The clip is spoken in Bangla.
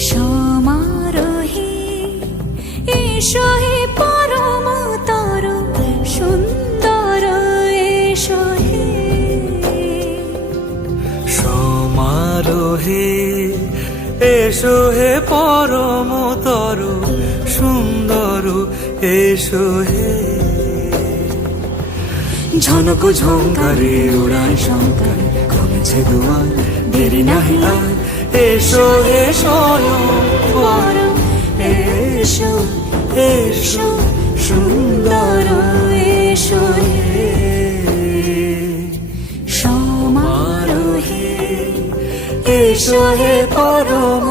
সমারোহে এসো হে পরম তর সুন্দর এসো হে। সমারোহে এসো হে পরম তর সুন্দর এসো হে। ঝনক ঝঙ্কারে উড়ায় শঙ্কার কমেছে দুয়ার দেরি নাহি আর এসো হে এসো সুন্দর এসো সমারোহে এসো হে পরম